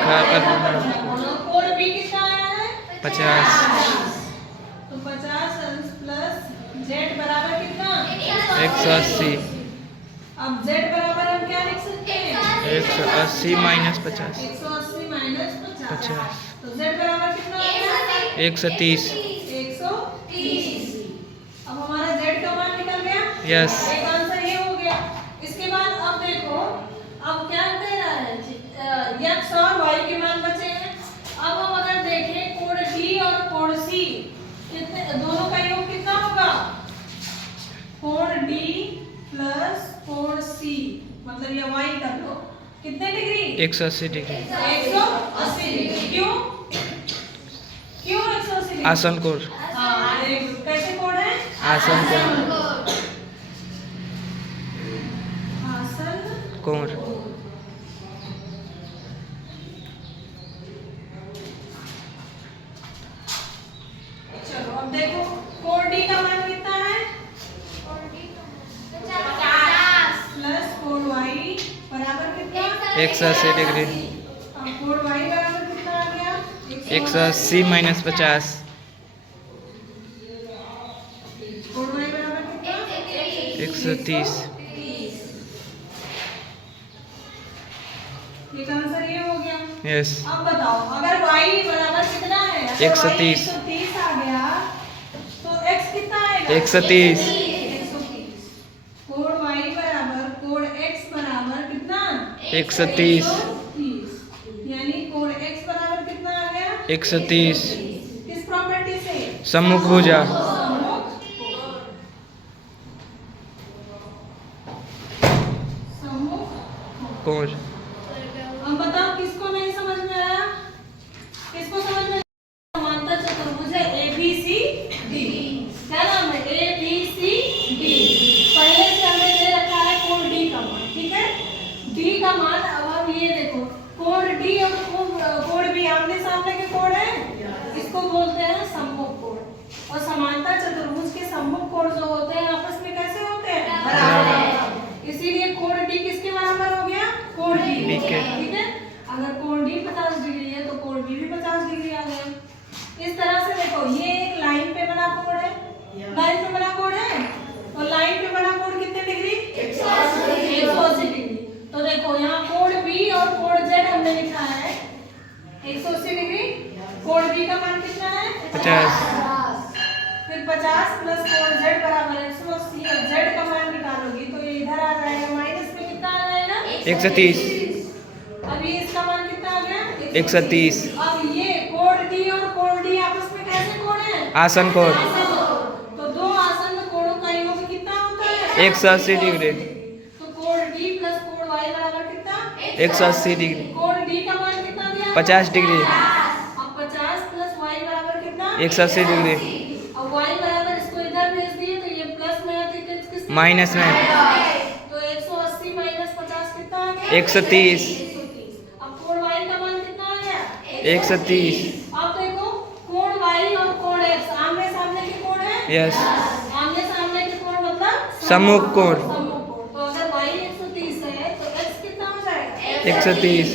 लिखा कर कोण बी कितना आया है 50। तो 50 प्लस जेड बराबर कितना 180। अब जेड बराबर हम क्या लिख सकते हैं 180 माइनस 50। 180 माइनस 50। 50। तो जेड बराबर कितना आ गया 130। 130। अब हमारा जेड का मान निकल गया। यस। एक आंसर ये हो गया। इसके बाद अब देखो अब क्या कह रहा है x और y के मान बचे हैं। अब हम अगर देखें कोण डी और कोण सी कितने दोनों का योग कितना होगा कोण डी प्लस कोण सी मतलब ये y कर लो कितने डिग्री 180 डिग्री। 180 डिग्री। क्यों क्यों 180 डिग्री आसन कोण। हाँ कैसे कोण है आसन कोण। आसन कोण। चलो अब देखो कोण डी का मान कितना है 50 प्लस कोण वाई बराबर कितना 180 डिग्री। अब कोण वाई बराबर कितना आ गया 180 माइनस 50। कोण वाई बराबर कितना 130। एक आंसर ये हो गया। यस। अब बताओ अगर y बराबर कितना है 130। 130 आ गया तो x कितना आएगा 130। 130। कोण y बराबर कोण x बराबर कितना 130। 130। यानी कोण x बराबर कितना आ गया 130। किस प्रॉपर्टी से सम्मुख भुजा। सम्मुख कोण। अब बताओ किसको नहीं समझ में आया किसको समझ में समांतर चतुर्भुज है ABCD क्या नाम है ABCD। पहले से हमें दे रखा है कोण D का मान ठीक है D का मान। अब हम ये देखो कोण D और कोण B आमने सामने के कोण है इसको बोलते हैं सम्मुख कोण। और समांतर चतुर्भुज के सम्मुख कोण जो होते हैं आपस में कैसे होते हैं बराबर। इसीलिए कोण D किसके बराबर हो गया कोण D के। ठीक है अगर कोण D 50 डिग्री है तो कोण B भी 50 डिग्री आ गया। इस तरह से देखो ये एक लाइन पे बना कोण है लाइन पे बना कोण है और लाइन पे बना कोण कितने डिग्री 180 डिग्री। तो देखो यहाँ कोण B और कोण Z हमने लिखा है 180 डिग्री। कोण B का मान कितना है 50। फिर 50 प्लस कोण Z बराबर 180। और Z का मान निकालोगी तो ये इधर आ जाएगा माइनस में कितना आ जाएगा 130। अभी इसका मान कितना आ गया 130। अब ये कोण D और कोण D आपस में कैसे कोण है आसन कोण। तो दो आसन कोणों का योग कितना होता है 180 डिग्री। तो कोण D प्लस कोण Y बराबर कितना 180 डिग्री। कोण D का मान कितना दिया 50 डिग्री। अब 50 प्लस Y बराबर कितना 180 डिग्री। अब Y बराबर इसको इधर भेज दिए तो ये प्लस में आते किस माइनस में तो 180 माइनस 50 कितना आ गया 130। अब कोण Y का मान कितना आ गया 130। अब देखो कोण Y और कोण X आमने सामने के कोण है यस। आमने सामने के कोण मतलब सम्मुख कोण। सम्मुख कोण। तो अगर Y 130 है तो X कितना हो जाएगा 130।